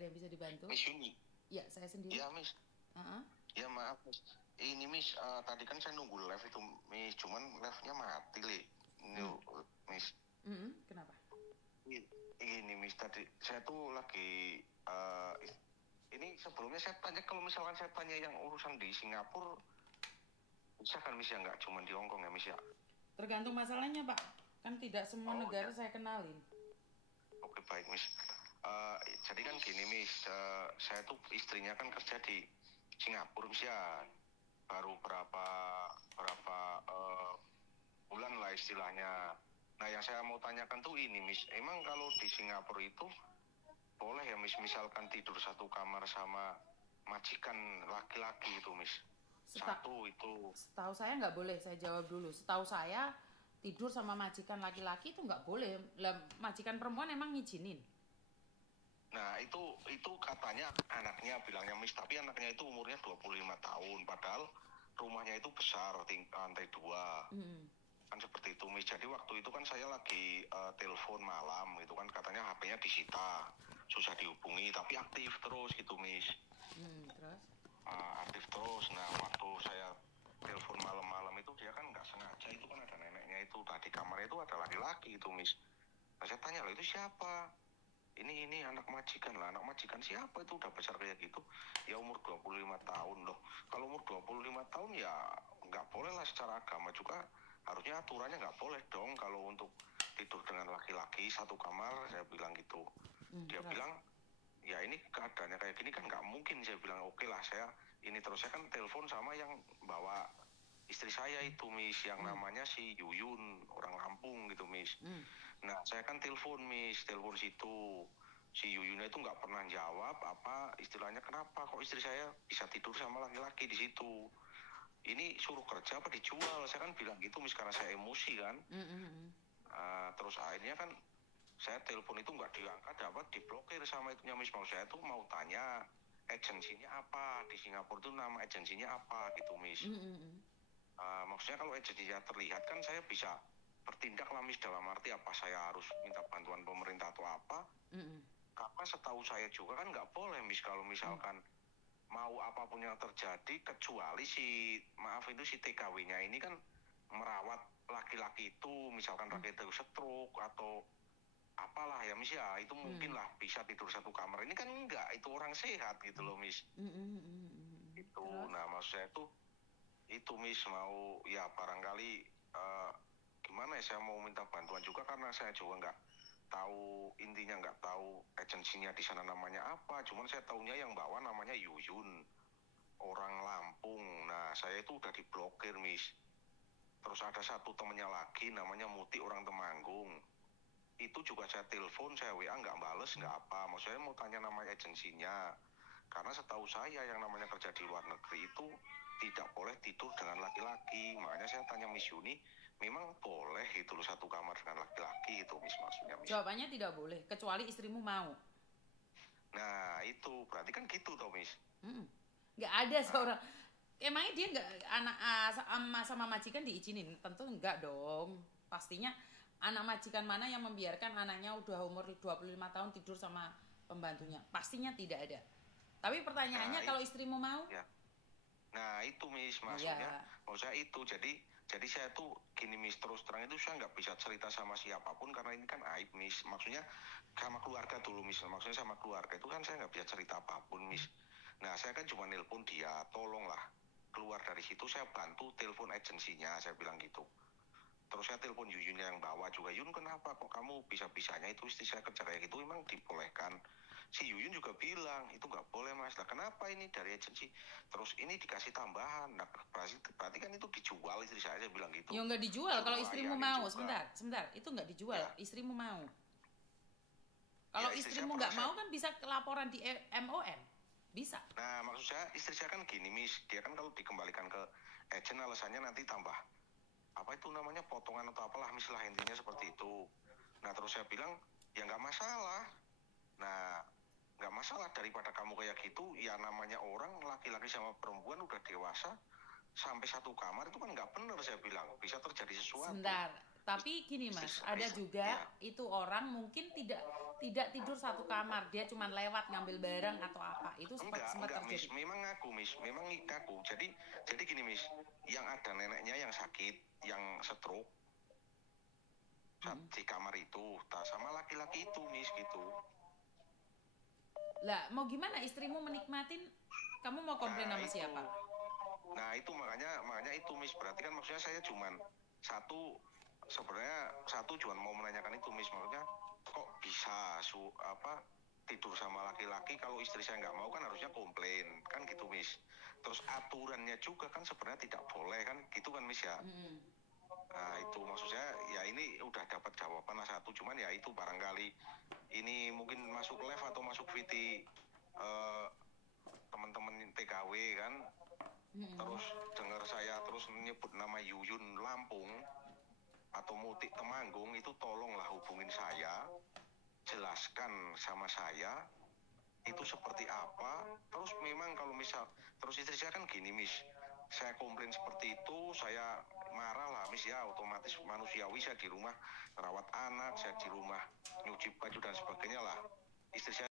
Ada yang bisa dibantu? Miss Yuni. Ya, saya sendiri. Ya, Miss. Ya, maaf, Miss. Ini, Miss, tadi kan saya nunggu live itu, Miss. Cuman live-nya mati, Li. Ini, Miss. Kenapa? Ini, Miss, tadi saya tuh lagi... ini sebelumnya saya tanya, kalau misalkan saya tanya yang urusan di Singapura, bisa kan, Miss, ya? Nggak cuma di Hongkong ya, Miss, ya? Tergantung masalahnya, Pak. Kan tidak semua negara saya kenalin. Oke, baik, Miss. Jadi kan gini, Miss, saya tuh istrinya kan kerja di Singapura, Miss, ya. Baru berapa bulan lah istilahnya. Nah, yang saya mau tanyakan tuh ini, Miss. Emang kalau di Singapura itu boleh ya, Miss, misalkan tidur satu kamar sama majikan laki-laki itu, Miss? Satu itu. Setahu saya nggak boleh, saya jawab dulu. Setahu saya tidur sama majikan laki-laki itu nggak boleh. Lah, majikan perempuan emang ngizinin? Nah, itu katanya anaknya bilangnya, Miss, tapi anaknya itu umurnya 25 tahun, padahal rumahnya itu besar, lantai 2. Kan seperti itu, Miss. Jadi waktu itu kan saya lagi telepon malam, itu kan katanya HP-nya disita, susah dihubungi, tapi aktif terus gitu, Miss. Terus? Aktif terus. Nah, waktu saya telepon malam-malam itu dia kan nggak sengaja, itu kan ada neneknya itu, tadi kamarnya itu ada laki-laki itu, Miss. Nah, saya tanya, loh, itu siapa? Ini anak majikan lah. Anak majikan siapa itu, udah besar kayak gitu? Ya umur 25 tahun loh. Kalau umur 25 tahun ya nggak boleh lah, secara agama juga harusnya aturannya nggak boleh dong kalau untuk tidur dengan laki-laki satu kamar, saya bilang gitu. Dia bilang, ya ini keadaannya kayak gini kan nggak mungkin. Saya bilang, oke lah, saya ini terus. Saya kan telepon sama yang bawa istri saya itu, Miss, yang namanya si Yuyun, orang Lampung gitu, Miss. Nah, saya kan telepon, Miss, telepon situ. Si Yuyunnya itu nggak pernah jawab apa istilahnya, kenapa kok istri saya bisa tidur sama laki-laki di situ. Ini suruh kerja apa dijual? Saya kan bilang gitu, Miss, karena saya emosi kan. Terus akhirnya kan saya telepon itu nggak diangkat, dapat diblokir sama itunya, Miss. Mau saya tuh mau tanya agensinya apa di Singapura, tuh nama agensinya apa gitu, Miss. Maksudnya kalau agensinya terlihat kan saya bisa bertindak lah, Miss, dalam arti apa saya harus minta bantuan pemerintah atau apa. Karena setahu saya juga kan nggak boleh, Miss, kalau misalkan mau apapun yang terjadi, kecuali si TKW-nya ini kan merawat laki-laki itu, misalkan laki itu stroke atau apalah ya, Miss, ya, itu mungkin lah bisa tidur satu kamar. Ini kan enggak, itu orang sehat gitu loh, Miss. Itu. Nah, maksud saya tuh itu, Miss, mau ya barangkali gimana ya, saya mau minta bantuan juga karena saya juga nggak tahu, intinya nggak tahu agensinya di sana namanya apa. Cuman saya tahunya yang bawa namanya Yuyun, orang Lampung. Nah, saya itu udah diblokir, Miss. Terus ada satu temennya lagi namanya Muti, orang Temanggung. Itu juga saya telepon, saya WA nggak bales, nggak apa. Maksudnya mau tanya nama agensinya. Karena setahu saya yang namanya kerja di luar negeri itu tidak boleh tidur dengan laki-laki. Makanya saya tanya Miss Yuni, memang boleh itu loh satu kamar dengan laki-laki itu, Miss, maksudnya, Miss? Jawabannya tidak boleh, kecuali istrimu mau. Nah, itu berarti kan gitu toh, Miss? Nggak ada seorang. Emangnya dia nggak anak sama majikan diizinin? Tentu enggak dong. Pastinya anak majikan mana yang membiarkan anaknya udah umur 25 tahun tidur sama pembantunya? Pastinya tidak ada. Tapi pertanyaannya, kalau istrimu mau? Ya. Nah, itu, Miss, maksudnya, maksudnya itu. Jadi saya tuh gini, Miss, terus terang itu saya nggak bisa cerita sama siapapun karena ini kan aib, Miss. Maksudnya sama keluarga dulu, Miss. Maksudnya sama keluarga itu kan saya nggak bisa cerita apapun, Miss. Nah, saya kan cuma nelpon dia, tolonglah keluar dari situ, saya bantu telepon agensinya, saya bilang gitu. Terus saya telepon Yuyun yang bawa juga, Yun, kenapa kok kamu bisa-bisanya itu istri saya kerja kayak gitu, memang dibolehkan? Si Yuyun juga bilang, itu nggak boleh, Mas. Lah kenapa ini dari agensi? Terus ini dikasih tambahan. Nah, berarti kan itu dijual istri saya bilang gitu. Ya nggak dijual, kalau istrimu mau. Sebentar, itu nggak dijual, ya. Istrimu mau. Kalau ya, istrimu nggak mau kan bisa laporan di MOM. Bisa. Nah, maksud saya istri saya kan gini, Miss. Dia kan kalau dikembalikan ke agen alasannya nanti tambah apa itu namanya, potongan atau apalah, Miss, lah, intinya seperti itu. Nah, terus saya bilang, ya nggak masalah. Nah, nggak masalah, daripada kamu kayak gitu, ya namanya orang laki-laki sama perempuan udah dewasa sampai satu kamar itu kan nggak benar, saya bilang, bisa terjadi sesuatu. Sebentar, tapi gini, Mas, ada juga itu orang mungkin tidak tidak tidur satu kamar, dia cuma lewat ngambil barang atau apa, itu sempat Enggak, Miss. terjadi. Memang ngaku, Miss. Memang ngaku. Jadi gini, Miss. Yang ada neneknya yang sakit, yang stroke Mm-mm. di kamar itu, sama laki-laki itu, Miss, gitu. Lah mau gimana istrimu menikmatin, kamu mau komplain Nah, sama itu. siapa? Nah, itu makanya itu, Miss. Berarti kan maksudnya saya cuman satu sebenarnya satu cuma mau menanyakan itu, Miss. Maksudnya kok bisa tidur sama laki-laki, kalau istri saya nggak mau kan harusnya komplain kan gitu, Miss. Terus aturannya juga kan sebenarnya tidak boleh kan gitu kan, Miss ya. Mm-mm. Nah itu maksudnya ya ini udah dapat jawaban lah satu, cuman ya itu barangkali ini mungkin masuk live atau masuk VT eh, teman-teman TKW kan, Mm-mm. terus dengar saya terus menyebut nama Yuyun Lampung atau Mutik Temanggung, itu tolonglah hubungin saya, jelaskan sama saya itu seperti apa. Terus memang kalau misal terus istri saya kan gini, Miss, saya komplain seperti itu, saya marah lah, Miss ya, otomatis manusiawi, saya di rumah rawat anak, saya di rumah nyuci baju dan sebagainya lah, istri saya